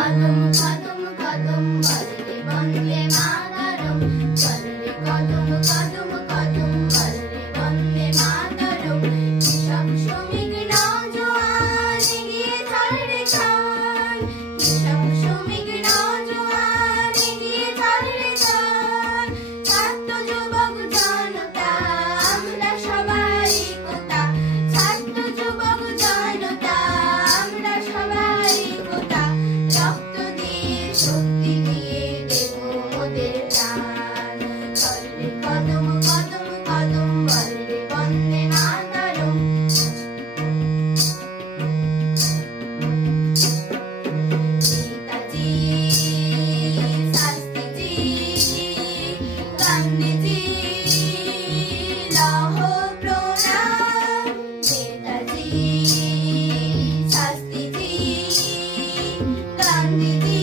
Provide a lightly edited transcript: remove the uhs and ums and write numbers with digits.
कदम कदम कदम बल्ले वंदे मातरम बल्ले कदम कदम कदम बल्ले वंदे मातरम কৃষক শ্রমিক নওজোয়ান এগিয়ে চল রে চল কৃষক শ্রমিক নওজোয়ান এগিয়ে চল রে চল ছাত্র যুবক জনতা আমরা সবাই একতা ছাত্র যুবক জনতা আমরা সবাই একতা রক্ত দিয়ে শক্তি দিয়ে দেব মোদের প্রাণ চলবে কদম কদম কদম বলবে বন্দে মাতরম নেতাজি শাস্ত্রীজি গান্ধীজি লৌহ প্রণাম নেতাজি শাস্ত্রীজি গান্ধীজি